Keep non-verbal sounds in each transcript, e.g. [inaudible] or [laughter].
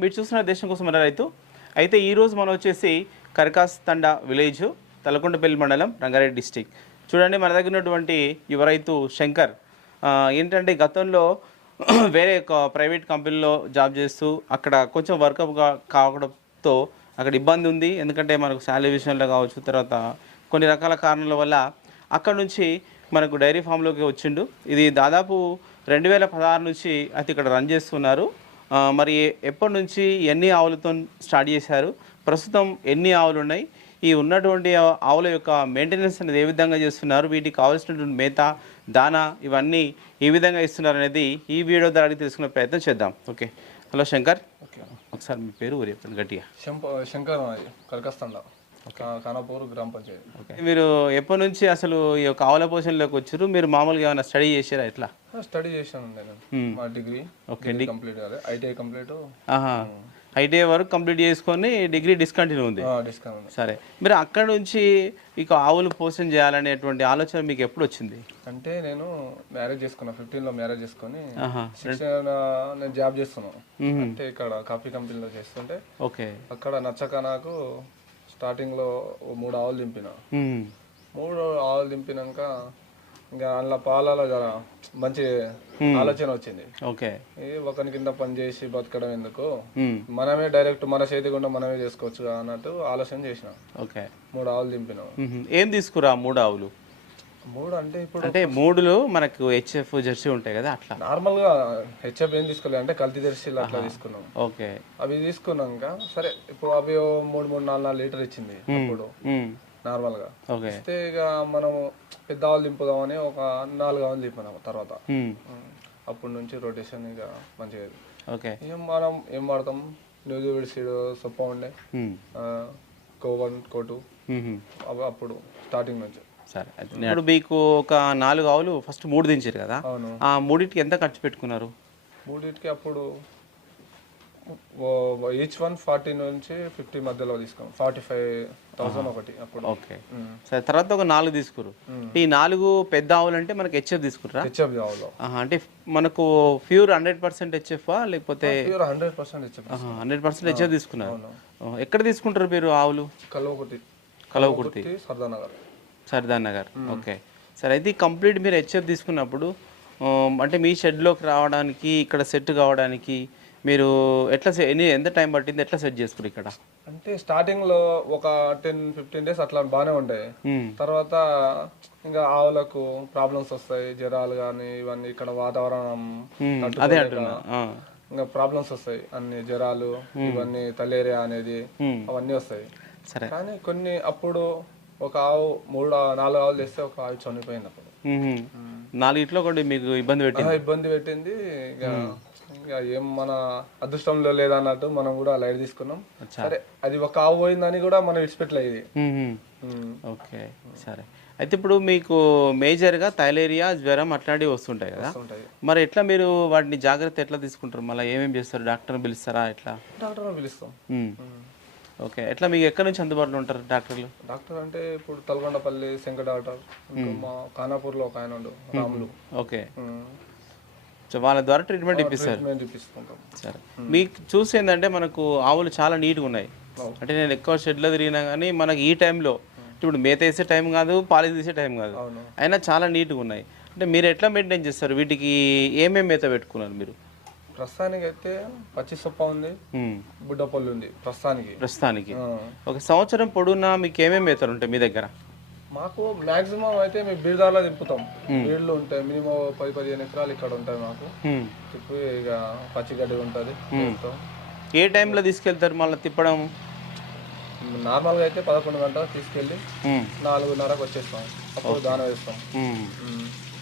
మీరు చూస్తున్న దేశం కోసం మన రైతు. అయితే ఈరోజు మనం వచ్చేసి కరకాస్ తండ విలేజ్ తలకొండపల్లి మండలం రంగారెడ్డి డిస్టిక్. చూడండి మన దగ్గర ఉన్నటువంటి యువ రైతు శంకర్. ఏంటంటే గతంలో [clears throat] వేరే ఒక ప్రైవేట్ కంపెనీలో జాబ్ చేస్తూ అక్కడ కొంచెం వర్కప్ కావడంతో అక్కడ ఇబ్బంది ఉంది. ఎందుకంటే మనకు శాలరీ విషయంలో కావచ్చు తర్వాత కొన్ని రకాల కారణాల వల్ల అక్కడ నుంచి మనకు డైరీ ఫామ్లోకి వచ్చిండు. ఇది దాదాపు రెండు వేల పదహారు నుంచి అయితే ఇక్కడ రన్ చేస్తున్నారు. మరి ఎప్పటి నుంచి ఎన్ని ఆవులతో స్టార్ట్ చేశారు? ప్రస్తుతం ఎన్ని ఆవులు ఉన్నాయి ఈ ఉన్నటువంటి ఆవుల యొక్క మెయింటెనెన్స్ అనేది ఏ విధంగా చేస్తున్నారు? వీటికి కావాల్సినటువంటి మేత దానా ఇవన్నీ ఏ విధంగా ఇస్తున్నారు అనేది ఈ వీడియో ద్వారా తెలుసుకునే ప్రయత్నం చేద్దాం. ఓకే. హలో శంకర్. ఓకే. ఒకసారి మీ పేరు ఊరు గట్టిగా. శంకర్ అది కరకస్తండ. ఖానాపూర్ గ్రామ పంచాయతీ. మీరు ఎప్పటి నుంచి అసలు ఈ యొక్క ఆవుల పోషణలోకి వచ్చారు? మీరు మామూలుగా ఏమైనా స్టడీ చేశారా ఎట్లా స్టడీ చేశాను నేను. మా డిగ్రీ ఓకే కంప్లీట్ కాదు ఐటీఐ కంప్లీట్. ఐటీఐ వరకు కంప్లీట్ చేసుకొని డిగ్రీ డిస్కంటిన్యూ ఉంది. సరే. మీరు అక్కడ నుంచి ఇక ఆవులు పోషణ చేయాలనేటువంటి ఆలోచన మీకు ఎప్పుడు వచ్చింది? అంటే నేను మ్యారేజ్ చేసుకున్నా ఫిఫ్టీన్లో మ్యారేజ్ చేసుకొని నేను జాబ్ చేస్తున్నాను అంటే ఇక్కడ కాఫీ కంపెనీలో చేస్తుంటే ఓకే. అక్కడ నచ్చక నాకు స్టార్టింగ్లో ఓ మూడు ఆవులు దింపిన. మూడు ఆవులు దింపినాక ఇంకా అందులో పాలలో మంచి ఆలోచన వచ్చింది. ఓకే. ఒకరి కింద పని చేసి బతకడం ఎందుకు. మనమే డైరెక్ట్ మన చేతి గుండా మనమే చేసుకోవచ్చు అన్నట్టు ఆలోచన చేసిన. ఓకే. మూడు ఆవులు దింపినాం. ఏం తీసుకురా మూడు ఆవులు? మూడు అంటే ఇప్పుడు అంటే మూడులో మనకు హెచ్ఎఫ్ జెర్సీ ఉంటాయి కదా అట్లా. నార్మల్గా హెచ్ఎఫ్ ఏం తీసుకోలేదు. అంటే కల్తీ దర్శీలు అట్లా తీసుకున్నాం. ఓకే. అవి తీసుకున్నాక సరే ఇప్పుడు అవి మూడు మూడు నాలుగు నాలుగు లీటర్ ఇచ్చింది అప్పుడు. మ్మ్. నార్మల్గా ఓకే. అయితే ఇక మనం పెద్ద ఆవులు దింపుదామని ఒక నాలుగు ఆవులు దింపినాం తర్వాత. అప్పటి నుంచి రొటేషన్ ఇక మంచిగా. ఓకే. ఏం మనం ఏం వాడతాం? న్యూజ్ విడిసిడ్ సొప్ప ఉండే. మ్మ్. కో వన్ కో టూ అప్పుడు స్టార్టింగ్ నుంచి. సరే ఇప్పుడు మీకు ఒక నాలుగు ఆవులు ఫస్ట్ మూడు దించారు కదా. ఆ మూడింటికి ఎంత ఖర్చు పెట్టుకున్నారు? మూడింటికి అప్పుడు ఈచ్ వన్ ఫార్టీ నుంచి ఫిఫ్టీ మధ్యలో తీసుకున్నాం. ఫార్టీ ఫైవ్ థౌసండ్ ఒకటి అప్పుడు. ఓకే. ఉమ్. సరే తర్వాత ఒక నాలుగు తీసుకురు ఈ నాలుగు పెద్ద ఆవులు అంటే మనకి హెచ్ఎఫ్ తీసుకురా హెచ్ఎఫ్ ఆవులో. అంటే మనకు pure hundred percent H F లేకపోతే pure hundred percent H F hundred percent H F తీసుకున్నారు. ఎక్కడ తీసుకుంటారు మీరు ఆవులు? కలవకుర్తి. కలవకుర్తి సర్దానగర్. సర్దార్ నగర్. ఓకే. సరే అయితే కంప్లీట్ మీరు హెచ్ఎఫ్ తీసుకున్నప్పుడు అంటే మీ షెడ్లోకి రావడానికి ఇక్కడ సెట్ కావడానికి మీరు ఎట్లా ఎన్ని ఎంత టైం పట్టింది? ఎట్లా సెట్ చేసుకురు ఇక్కడ? అంటే స్టార్టింగ్లో ఒక టెన్ ఫిఫ్టీన్ డేస్ అట్లా బాగానే ఉంటాయి మ్మ్. తర్వాత ఇంకా ఆవులకు ప్రాబ్లమ్స్ వస్తాయి జ్వరాలు కానీ ఇవన్నీ ఇక్కడ వాతావరణం. తట్టుకోలేక అదే. ఇంకా ప్రాబ్లమ్స్ వస్తాయి. అన్ని జ్వరాలు ఇవన్నీ తలేరియా అనేది. అవన్నీ వస్తాయి. సరే. కానీ కొన్ని అప్పుడు ఒక ఆవు మూడు నాలుగు ఆవులు తెస్తే ఒక ఆవు చనిపోయింది అప్పుడు. నాలుగిట్లో ఒకటి మీకు ఇబ్బంది పెట్టి ఆ ఇబ్బంది పెట్టింది. ఇక ఇక ఏం మన అదృష్టంలో లేదన్నట్టు మనం కూడా లైట్ తీసుకున్నాం. సరే అది ఒక ఆవు పోయిందని కూడా మనం విడిచిపెట్టలే ఇది. ఓకే సరే. అయితే ఇప్పుడు మీకు మేజర్గా థైలేరియా జ్వరం అట్లాంటివి వస్తుంటాయి కదా? మరి ఎట్లా మీరు వాటిని జాగ్రత్త ఎట్లా తీసుకుంటారు? మళ్ళీ ఏమేమి చేస్తారు? డాక్టర్ని పిలుస్తారా ఎట్లా? డాక్టర్ పిలుస్తాం. ఓకే. ఎట్లా మీకు ఎక్కడి నుంచి అందుబాటులో ఉంటారు డాక్టర్లు? డాక్టర్ అంటే ఇప్పుడు తలకొండపల్లి శంకర్ డాక్టర్ మా ఖానాపూర్లో ఒక ఆయన ఉండు రాములు. ఓకే. సో వాళ్ళ ద్వారా ట్రీట్మెంట్ ఇప్పిస్తారు. ట్రీట్మెంట్ ఇప్పిస్తుంటాం. సరే. మీకు చూసి ఏంటంటే మనకు ఆవులు చాలా నీట్గా ఉన్నాయి. అంటే నేను ఎక్కువ షెడ్లో తిరిగినా కానీ మనకి ఈ టైంలో ఇప్పుడు మేత వేసే టైం కాదు పాలు తీసే టైం కాదు. అయినా చాలా నీట్గా ఉన్నాయి. అంటే మీరు ఎట్లా మెయింటైన్ చేస్తారు? వీటికి ఏమేమి మేత పెట్టుకున్నారు మీరు? ప్రస్తుతానికి అయితే పచ్చి సొప్ప ఉంది. బుడ్డపల్లి ఉంది. ప్రస్తుతానికి. ప్రస్తుతానికి. ఒక సంవత్సరం పొడవునా మీకు ఏమేమి మేతలు ఉంటాయి మీ దగ్గర? మాకు మాక్సిమం అయితే మేము బీర్దార్లో తిప్పుతాం. బీడ్లు ఉంటాయి. మినిమం పది పదిహేను ఎకరాలు ఇక్కడ ఉంటాయి మాకు. తిప్పి ఇక పచ్చిగడ్డి ఉంటుంది. ఏ టైంలో తీసుకెళ్తారు మళ్ళీ తిప్పడం? నార్మల్గా అయితే పదకొండు గంటలు తీసుకెళ్ళి. నాలుగున్నరకు వచ్చేస్తాం. అప్పుడు దాన వేస్తాం.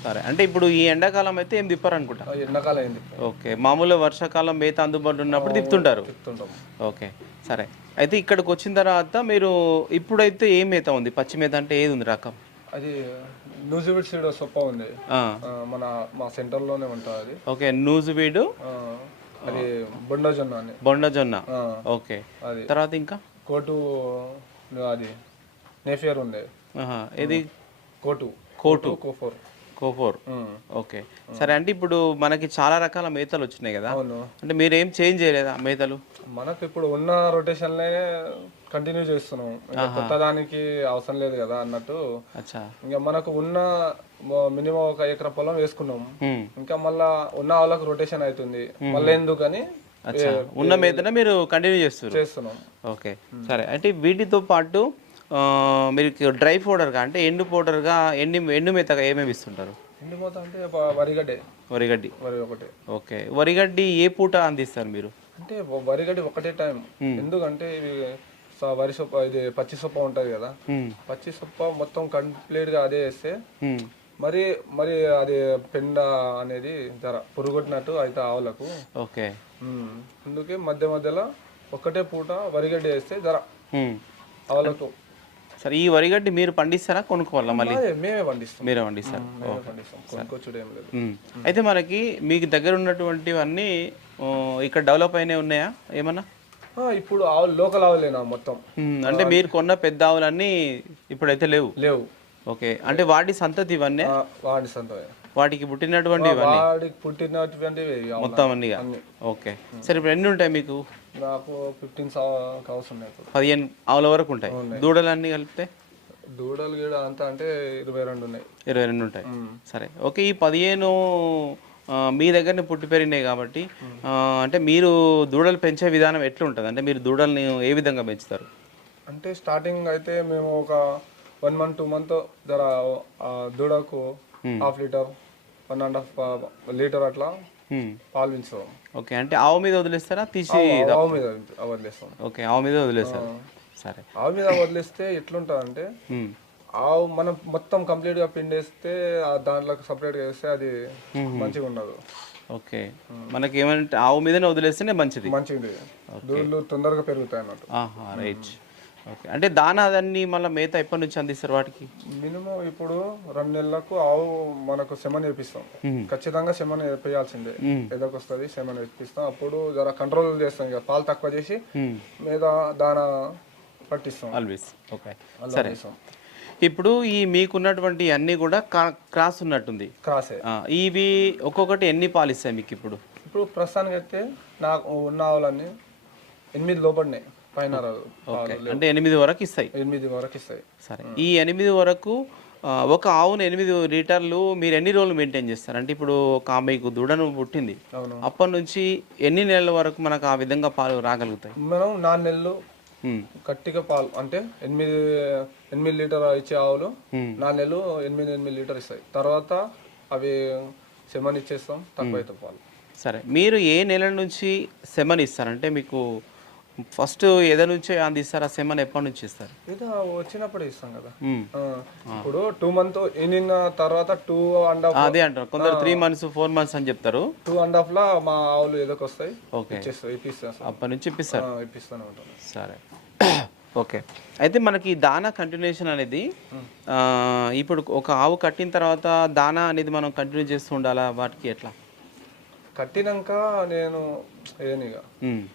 సరే. అంటే ఇప్పుడు ఈ ఎండాకాలం అయితే ఏం తిప్పరు అనుకుంటా? ఎండాకాలం అయింది ఓకే. మామూలుగా వర్షాకాలం మేత అందుబాటులో ఉన్నప్పుడు తిప్పుతుంటారు? తిప్పుతుంటాం ఓకే. సరే. అయితే ఇక్కడికి వచ్చిన తర్వాత మీరు ఇప్పుడైతే ఏ మేత ఉంది? పచ్చి మేత అంటే ఏది ఉంది రకం? అది న్యూజిబిడ్ సీడ్ సొప్ప ఉంది. మన మా సెంటర్లోనే ఉంటుంది అది. ఓకే. నూజు వీడు ఆ, అది బొండజొన్న అని. బొండజొన్న ఓకే. అది. తర్వాత ఇంకా? కోటు అది నేఫియర్ ఉంది. ఇది coat. Coat co four. Co four. Okay. సరే అంటే ఇప్పుడు మనకి చాలా రకాల మేతలు వచ్చినాయి కదా. అంటే మీరు ఏం చేంజ్ చేయలేదా మేతలు? మనకు ఇప్పుడు ఉన్న రొటేషన్లే కంటిన్యూ చేస్తున్నాం ఇంకా కొత్త దానికి అవసరం లేదు కదా అన్నట్టు. ఇంకా మనకు ఉన్న మినిమం ఒక ఎకరా పొలం వేసుకున్నాం. ఇంకా మళ్ళా ఉన్న వాళ్ళకి రొటేషన్ అవుతుంది. మళ్ళీ ఎందుకని? ఉన్న మేతనే మీరు కంటిన్యూ చేస్తారు చేస్తున్నాం. ఓకే. సరే అంటే వీటితో పాటు మీరు డ్రై పౌడర్గా అంటే ఎండు పౌడర్గా ఎండి ఎండు మేతగా ఏమేమి ఇస్తుంటారు? ఇంటి మొత్తం అంటే ప- వరిగడ్డే వరిగడ్డి. వరి ఒకటే. ఓకే. వరిగడ్డి ఏ పూట అందిస్తారు మీరు? అంటే వరిగడ్డి ఒకటే టైం ఎందుకంటే ఇవి స- వరి సొప్ప ఇది పచ్చి సొప్ప ఉంటది కదా. పచ్చి సొప్ప మొత్తం కంప్లీట్గా అదే వేస్తే. మరి మరి అది పెండ అనేది జర పురుగొట్టినట్టు అయితే ఆవులకు. ఓకే. అందుకే మధ్య మధ్యలో ఒక్కటే పూట వరిగడ్డి వేస్తే జర హ్మ్. ఆవులకు సరే ఈ వరిగడ్డి మీరు పండిస్తారా కొనుక్కోవాలా మళ్ళీ? మేమే పండిస్తాం. మీరే పండిస్తారు. అయితే మనకి మీకు దగ్గర ఉన్నటువంటివన్నీ ఇక్కడ డెవలప్ అయినవి ఉన్నాయా? ఏమన్నా? ఇప్పుడు ఆవులు లోకల్ ఆవులేనా మొత్తం. అంటే మీరు కొన్న పెద్ద ఆవులన్నీ ఇప్పుడైతే లేవు? లేవు. ఓకే. అంటే వాటి సంతతి ఇవన్నీ? ఆ, వాడి సొంతమే వాటికి పుట్టినటువంటి ఆవులు. మొత్తం అన్నీగా? ఓకే. సరే ఇప్పుడు ఎన్ని ఉంటాయి మీకు? నాకు ఫిఫ్టీన్ కావచ్చు ఉన్నాయి ఇప్పుడు. పదిహేను ఆవుల వరకు ఉంటాయి. దూడలు అన్నీ కలిపితే? దూడలు గీడ అంతా అంటే ఇరవై రెండు ఉన్నాయి. ఇరవై రెండు ఉంటాయి. సరే. ఓకే ఈ పదిహేను మీ దగ్గరనే పుట్టి పెరిగినాయి కాబట్టి అంటే మీరు దూడలు పెంచే విధానం ఎట్లుంటుంది? అంటే మీరు దూడల్ని ఏ విధంగా పెంచుతారు? అంటే స్టార్టింగ్ అయితే మేము ఒక వన్ మంత్ టూ మంత్ జర దూడకు half litre one and half litre అట్లా మ్మ్. పాలు పెంచుతాం. ఓకే అంటే ఆవు మీద వదిలేస్తారా? తీసి ఆవు మీద వదిలేస్తాం. ఓకే ఆవు మీద వదిలేస్తారు. సరే. ఆవు మీద వదిలేస్తే ఎట్లుంటుంది అంటే మ్మ్. ఆవు మనం మొత్తం కంప్లీట్గా పిండేస్తే దాంట్లో సపరేట్గా వేస్తే అది మంచిగా ఉండదు. ఓకే మనకి ఏమంటే ఆవు మీదనే వదిలేస్తేనే మంచిది. మంచిది దూళ్ళు తొందరగా పెరుగుతాయి అన్నట్టు. Right okay. అంటే దానా దాన్ని మళ్ళీ మేత ఎప్పటి నుంచి అందిస్తారు వాటికి? మినిమం ఇప్పుడు రెండు నెలలకు ఆవు మనకు సెమన్ వేపిస్తాం. ఖచ్చితంగా సెమన్ వేయాల్సిందే ఎదకు వస్తుంది సెమన్ వేపిస్తాం. అప్పుడు జర కంట్రోల్ చేస్తాం ఇక. పాలు తక్కువ చేసి. మీద దాన పట్టిస్తాం. ఆల్వేస్ ఓకే సరే. ఇప్పుడు ఈ మీకున్నటువంటి అన్నీ కూడా క్రాస్ ఉన్నట్టుంది. క్రాసే. ఇవి ఒక్కొక్కటి ఎన్ని పాలు ఇస్తాయి మీకు ఇప్పుడు? ఇప్పుడు ప్రస్తుతానికి అయితే నాకు ఉన్న ఆవులన్నీ ఎనిమిది లోపడినాయి పైన. ఓకే. అంటే ఎనిమిది వరకు ఇస్తాయి. ఎనిమిది వరకు ఇస్తాయి. సరే. ఈ ఎనిమిది వరకు ఒక ఆవును ఎనిమిది లీటర్లు మీరు ఎన్ని రోజులు మెయింటైన్ చేస్తారు? అంటే ఇప్పుడు ఒక మీకు దూడను పుట్టింది. అప్పటి నుంచి ఎన్ని నెలల వరకు మనకు ఆ విధంగా పాలు రాగలుగుతాయి? మనం నాలుగు నెలలు. గట్టిగా పాలు అంటే ఎనిమిది ఎనిమిది లీటర్ ఇచ్చే ఆవులు. నాలుగు నెలలు ఎనిమిది ఎనిమిది లీటర్ ఇస్తాయి. తర్వాత అవి సెమన్ ఇచ్చేస్తాం తక్కువ పాలు. సరే. మీరు ఏ నెల నుంచి సెమన్ ఇస్తారంటే మీకు ఫస్ట్ ఎద నుంచి అందిస్తారు ఆ సెమన్ ఎప్పటి నుంచి ఇస్తారు ఇది వచ్చినప్పుడే ఇస్తాం కదా. ఇప్పుడు టూ మంత్ ఈనిన తర్వాత టూ అండ్ హాఫ్ అదే అంటారు. కొందరు త్రీ మంత్స్ ఫోర్ మంత్స్ అని చెప్తారు. టూ అండ్ హాఫ్ లా మా ఆవులు ఏదోకి వస్తాయి. ఓకే. అప్పటి నుంచి ఇప్పిస్తారు. ఇప్పిస్తూనే సరే. [coughs] ఓకే. అయితే మనకి దానా కంటిన్యూషన్ అనేది ఇప్పుడు ఒక ఆవు కట్టిన తర్వాత దానా అనేది మనం కంటిన్యూ చేస్తూ ఉండాలా? వాటికి ఎట్లా? కట్టినాక నేను వేయను ఇక.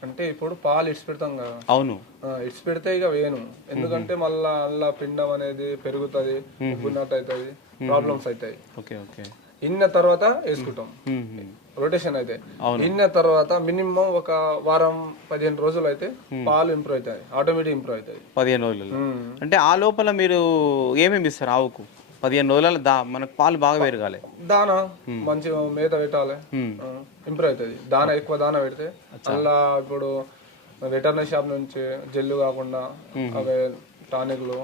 అంటే ఇప్పుడు పాలు ఇడిచి పెడతాం కదా. అవును. ఇడిచి పెడితే ఇక వేయను. ఎందుకంటే మళ్ళా అల్లా పిండం అనేది పెరుగుతుంది ఉబ్బున్నట్టు అవుతుంది ప్రాబ్లమ్స్ అవుతాయి ఓకే ఓకే. ఇన్న తర్వాత వేసుకుంటాం. రొటేషన్ అయితే. ఇన్న తర్వాత మినిమం ఒక వారం పదిహేను రోజులు అయితే పాలు ఇంప్రూవ్ అవుతాయి. ఆటోమేటిక్ ఇంప్రూవ్ అవుతాయి. పదిహేను రోజులలో. అంటే ఆ లోపల మీరు ఏమేమి ఇస్తారు ఆవుకు? పదిహేను రోజుల దా మనకు పాలు బాగా పెరగాలి. దానా మంచి మేత పెట్టాలి. ఇంప్రూవ్ అవుతుంది. దానా ఎక్కువ దానా పెడితే అలా ఇప్పుడు వెటర్నరీ షాప్ నుంచి జెల్లు కాకుండా అవే టానిక్లు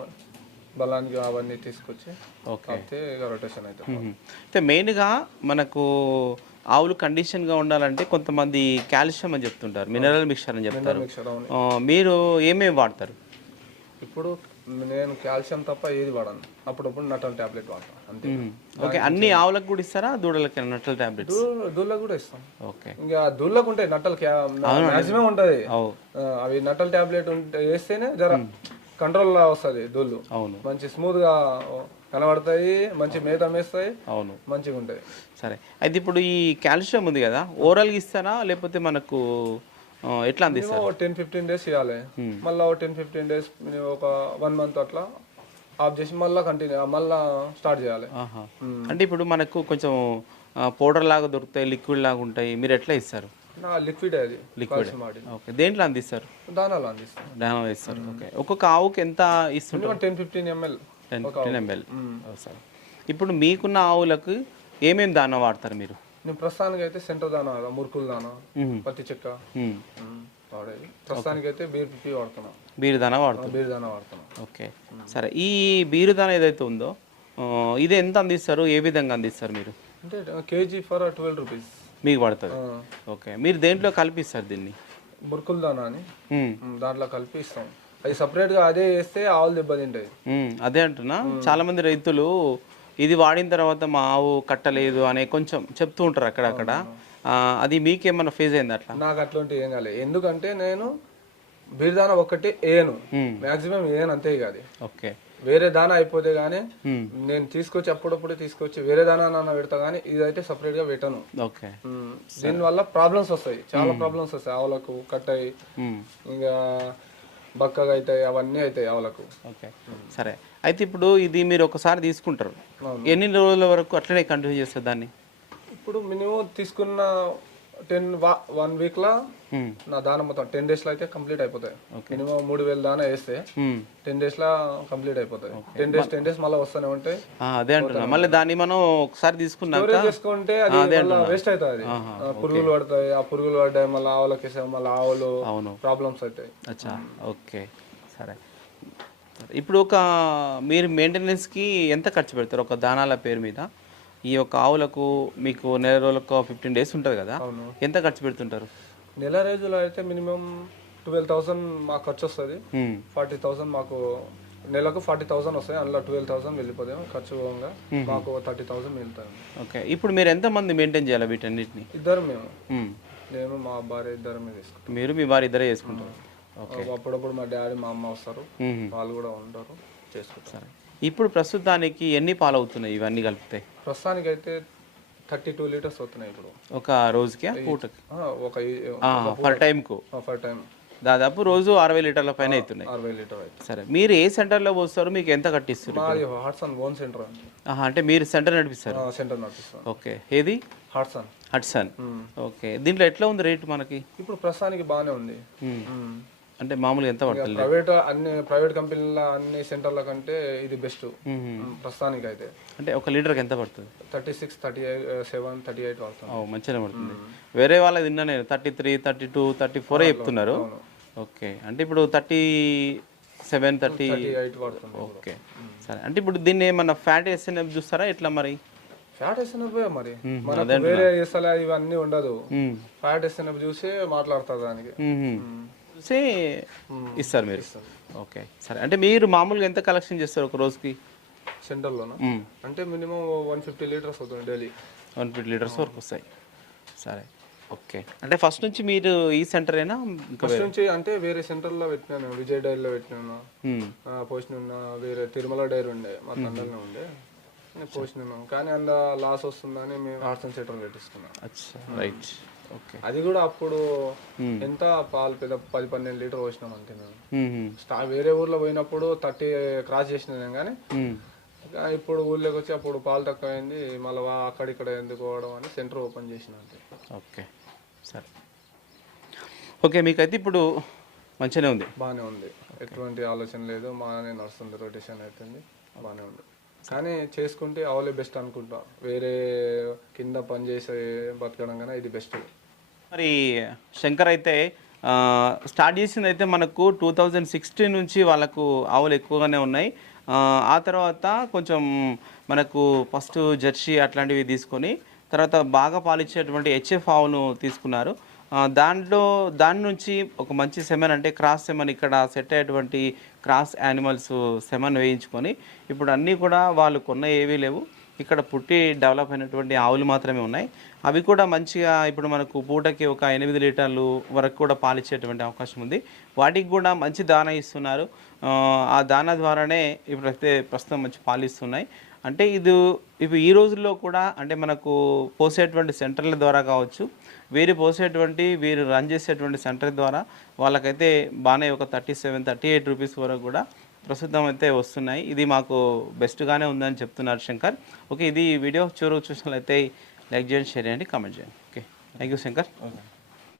బలానికి అవన్నీ తీసుకొచ్చి ఓకే. అయితే రొటేషన్. అయితే మెయిన్గా మనకు ఆవులు కండిషన్గా ఉండాలంటే కొంతమంది కాల్షియం అని చెప్తుంటారు మినరల్ మిక్చర్ అని చెప్తారు. మీరు ఏమేమి వాడతారు? ఇప్పుడు నేను కాల్షియం తప్ప ఏది వాడను. అప్పుడప్పుడు నటల్ టాబ్లెట్ వాడతాను అంతే. ఓకే అన్ని ఆవులకు కూడా ఇస్తారా? దూడలకి నట్టల టాబ్లెట్స్? దూ- దూళ్ళకు కూడా ఇస్తాం. ఓకే. ఇంకా దూళ్ళకు ఉంటాయి నట్టలు మాక్సిమం ఉంటది. అవు నట్టల్ టాబ్లెట్ ఉంటే వేస్తేనే జర కంట్రోల్ వస్తుంది దూళ్ళు. అవును. మంచి స్మూత్గా కనబడతాయి మంచి మేత మేస్తాయి అవును. మంచిగా ఉంటాయి సరే. అయితే ఇప్పుడు ఈ కాల్షియం ఉంది కదా ఓరల్గా ఇస్తారా? లేకపోతే మనకు ఎట్లా అందిస్తారు? టెన్ ఫిఫ్టీన్ డేస్ ఇవ్వాలి. మళ్ళీ టెన్ ఫిఫ్టీన్ డేస్ ఒక వన్ మంత్ అట్లా ఆఫ్ చేసి మళ్ళీ కంటిన్యూ మళ్ళీ స్టార్ట్ చేయాలి. అంటే ఇప్పుడు మనకు కొంచెం పౌడర్ లాగా దొరుకుతాయి లిక్విడ్ లాగా ఉంటాయి మీరు ఎట్లా ఇస్తారు? నా లిక్విడ్ అది లిక్విడ్ ఓకే. దేంట్లో అందిస్తారు? దానాలు అందిస్తాం. డామా ఇస్తారు ఓకే. ఒక్కొక్క ఆవుకి ఎంత ఇస్తుంటారు? Ten fifteen ML ten fifteen ML సరే. ఇప్పుడు మీకున్న ఆవులకు ఏమేమి దానా వాడతారు మీరు? నేను ప్రస్తుతానికి అయితే సెంటర్ దానా మురుకులు దానా. పత్తి చెక్క. వాడేది. ప్రస్తుతానికి అయితే బీర్ పిప్పి వాడుతున్నాం. బీరు దానా వాడతారు బీర్ దానా వాడుతున్నాం. ఓకే. సరే ఈ బీరు దానా ఏదైతే ఉందో ఇది ఎంత అందిస్తారు? ఏ విధంగా అందిస్తారు మీరు? అంటే కేజీ ఫర్ ట్వెల్వ్ రూపీస్. మీకు పడుతుంది. ఓకే. మీరు దేంట్లో కల్పిస్తారు దీన్ని? మురుకులు దానా అని. దాంట్లో కలిపి ఇస్తాం అది సపరేట్గా అదే వేస్తే ఆవులు దెబ్బతింటాయి. అదే అంటున్నా. చాలా మంది రైతులు ఇది వాడిన తర్వాత మా ఆవు కట్టలేదు అనే కొంచెం చెప్తూ ఉంటారు అక్కడక్కడ. ఆ, అది మీకేమన్నా ఫేజ్ అయింది అట్లా? నాకు అట్లాంటి ఏం కాలేదు ఎందుకంటే నేను బీర్ దానా ఒక్కటే వేయను మ్మ్. మాక్సిమం వేయను అంతే ఇక అది. ఓకే. వేరే దానా అయిపోతే గానీ. నేను తీసుకొచ్చి అప్పుడప్పుడు తీసుకొచ్చి వేరే దానా నాన్న పెడతా కానీ ఇదైతే సపరేట్గా పెట్టను. ఓకే. మ్మ్. దీనివల్ల ప్రాబ్లమ్స్ వస్తాయి. చాలా ప్రాబ్లమ్స్ వస్తాయి. ఆవులకు కట్ అయ్యి. ఇంకా బక్కగా అవుతాయి అవన్నీ అవుతాయి ఆవులకు. ఓకే. సరే. అయితే ఇప్పుడు ఇది మీరు ఒకసారి తీసుకుంటారు. ఎన్ని రోజుల వరకు అట్లనే కంటిన్యూ చేస్తారు దాన్ని? ఇప్పుడు మినిమం తీసుకున్న టెన్ వన్ వీక్ లా. నా దాన మొత్తం టెన్ డేస్లో అయితే కంప్లీట్ అయిపోతాయి. మినిమం మూడు వేలు దానా వేస్తే. టెన్ డేస్ లా కంప్లీట్ అయిపోతాయి. టెన్ డేస్ టెన్ డేస్ మళ్ళీ వస్తూనే ఉంటాయి అదే అంటున్నా. మళ్ళీ దాన్ని మనం ఒకసారి తీసుకున్నాక స్టోరేజ్ చేసుకుంటే అది వేస్ట్ అవుతుంది. పురుగులు పడతాయి. ఆ పురుగులు పడ్డాయి మళ్ళీ ఆవులకి వేసాం మళ్ళీ ఆవులు ప్రాబ్లమ్స్ అవుతాయి. అచ్చా ఓకే. సరే. సరే. ఇప్పుడు ఒక మీరు మెయింటెనెన్స్కి ఎంత ఖర్చు పెడతారు? ఒక దానాల పేరు మీద? ఈ యొక్క ఆవులకు మీకు నెల రోజులకు ఫిఫ్టీన్ డేస్ ఉంటుంది కదా. ఎంత ఖర్చు పెడుతుంటారు? నెల రోజులు అయితే మినిమం ట్వెల్వ్ థౌసండ్ మాకు ఖర్చు వస్తుంది. ఫార్టీ థౌసండ్ మాకు నెలకు ఫార్టీ థౌసండ్ వస్తాయి అందులో ట్వెల్వ్ థౌసండ్ వెళ్ళిపోతాయి. ఖర్చు పోగా మాకు థర్టీ థౌసండ్ మిగులుతాయి. ఓకే. ఇప్పుడు మీరు ఎంతమంది మెయింటైన్ చేయాలి వీటన్నిటిని? ఇద్దరు మేము. నేను మా భార్య ఇద్దరమే తీసుకుంటాం మీరు మీ వారు ఇద్దరే చేసుకుంటారు. అప్పుడప్పుడు మా డాడీ మా అమ్మ వస్తారు. వాళ్ళు కూడా ఉంటారు. ఇప్పుడు ప్రస్తుతానికి ఎన్ని పాలు అవుతున్నాయి ఇవన్నీ కలిపితే? ప్రస్తుతానికి అయితే థర్టీ టూ లీటర్స్ అవుతున్నాయి ఇప్పుడు. ఒక రోజుకి పూటకి? ఒక పర్ టైంకు ఫర్ టైం దాదాపు రోజు అరవై లీటర్ల పైన అవుతున్నాయి. అరవై లీటర్ అయితే సరే మీరు ఏ సెంటర్లో పోస్తారు? మీకు ఎంత కట్టిస్తారు మాది హార్ట్సన్ ఓన్ సెంటర్ అంటే మీరు సెంటర్ నడిపిస్తారు? సెంటర్ నడిపిస్తాం. ఓకే ఏది? హార్ట్సన్ హట్సన్ ఓకే దీంట్లో ఎట్లా ఉంది రేట్ మనకి? ఇప్పుడు ప్రస్తుతానికి బాగానే ఉంది. అంటే మామూలుగా ఎంత పడుతుంది? ప్రైవేట్ అన్ని ప్రైవేట్ కంపెనీల అన్ని సెంటర్ల కంటే ఇది బెస్ట్. ప్రస్తుతానికి అయితే అంటే ఒక లీటర్కి ఎంత పడుతుంది? Thirty six thirty eight seven thirty eight వాడుతాం ఓ మంచిగానే పడుతుంది. వేరే వాళ్ళ తిన్నా నేను thirty three thirty two thirty four చెప్తున్నారు. ఓకే. అంటే ఇప్పుడు థర్టీ సెవెన్ థర్టీ ఎయిట్ వాడుతుంది ఓకే. సరే. అంటే ఇప్పుడు దీన్ని ఏమన్నా ఫ్యాట్ వేస్తేనే చూస్తారా? ఎట్లా మరి? ఫ్యాట్ వేసినప్పుడు మరి? వేరే ఇవన్నీ ఉండదు. ఫ్యాట్ వేసినప్పుడు చూసి మాట్లాడతారు దానికి. చూసి ఇస్తారు మీరు. ఓకే. సరే. అంటే మీరు మామూలుగా ఎంత కలెక్షన్ చేస్తారు ఒక రోజుకి? సెంటర్లోన? అంటే మినిమం వన్ ఫిఫ్టీ లీటర్స్ అవుతుంది డైలీ. వన్ ఫిఫ్టీ లీటర్స్ వరకు వస్తాయి. సరే. ఓకే. అంటే ఫస్ట్ నుంచి మీరు ఈ సెంటరేనా? ఇంకా ఫస్ట్ నుంచి అంటే వేరే సెంటర్లో పెట్టినాను విజయ్ డైరీలో పెట్టినాను. పోషన్ ఉన్న వేరే తిరుమల డైరీ ఉండే మా తండ్రిలో ఉండే. నేను పోషన్ ఉన్నాం కానీ అంద లాస్ వస్తుందని మేము ఆర్ట్స్ సెంటర్ పెట్టిస్తున్నాం. అచ్చా. రైట్. అది కూడా అప్పుడు ఎంత పాలు పెద్ద పది పన్నెండు లీటర్ పోసినాం అంతే మేము. స్టా వేరే ఊర్లో పోయినప్పుడు థర్టీ క్రాస్ చేసినాం కానీ ఇప్పుడు ఊళ్ళోకి వచ్చి అప్పుడు పాలు తక్కువ అయింది మళ్ళీ అక్కడిక్కడ ఎందుకు పోవడం అని సెంటర్ ఓపెన్ చేసిన అంతే. ఓకే సరే. ఓకే మీకైతే ఇప్పుడు మంచిగానే ఉంది. బాగానే ఉంది. ఎటువంటి ఆలోచన లేదు బాగానే నడుస్తుంది రొటేషన్ అవుతుంది బాగానే ఉంది. కానీ చేసుకుంటే ఆవులే బెస్ట్ అనుకుంటా. వేరే కింద పని చేసే బతకడం కన్నా ఇది బెస్ట్. మరి శంకర్ అయితే స్టార్ట్ చేసింది అయితే మనకు టూ థౌజండ్ సిక్స్టీన్ నుంచి వాళ్ళకు ఆవులు ఎక్కువగానే ఉన్నాయి. ఆ, తర్వాత కొంచెం మనకు ఫస్ట్ జెర్సీ అట్లాంటివి తీసుకొని తర్వాత బాగా పాలిచ్చేటువంటి హెచ్ఎఫ్ ఆవును తీసుకున్నారు. దాంట్లో దాని నుంచి ఒక మంచి సెమెన్ అంటే క్రాస్ సెమెన్ ఇక్కడ సెట్ అయ్యేటువంటి క్రాస్ యానిమల్స్ సెమెన్ వేయించుకొని ఇప్పుడు అన్నీ కూడా వాళ్ళు కొన్న ఏవీ లేవు. ఇక్కడ పుట్టి డెవలప్ అయినటువంటి ఆవులు మాత్రమే ఉన్నాయి. అవి కూడా మంచిగా ఇప్పుడు మనకు పూటకి ఒక ఎనిమిది లీటర్లు వరకు కూడా పాలిచ్చేటువంటి అవకాశం ఉంది. వాటికి కూడా మంచి దాన ఇస్తున్నారు. ఆ, దాన ద్వారానే ఇప్పుడు అయితే ప్రస్తుతం మంచి పాలు ఇస్తున్నాయి అంటే ఇది ఇప్పుడు ఈ రోజుల్లో కూడా అంటే మనకు పోసేటువంటి సెంటర్ల ద్వారా కావచ్చు వీరు పోసేటువంటి వీరు రన్ చేసేటువంటి సెంటర్ ద్వారా వాళ్ళకైతే బాగానే ఒక thirty seven thirty eight rupees వరకు కూడా ప్రస్తుతం అయితే వస్తున్నాయి. ఇది మాకు బెస్ట్గానే ఉందని చెప్తున్నారు శంకర్. ఓకే ఇది వీడియో. చూరు చూసినట్లయితే లైక్ చేయండి షేర్ చేయండి కామెంట్ చేయండి. Okay thank you Shankar. Okay.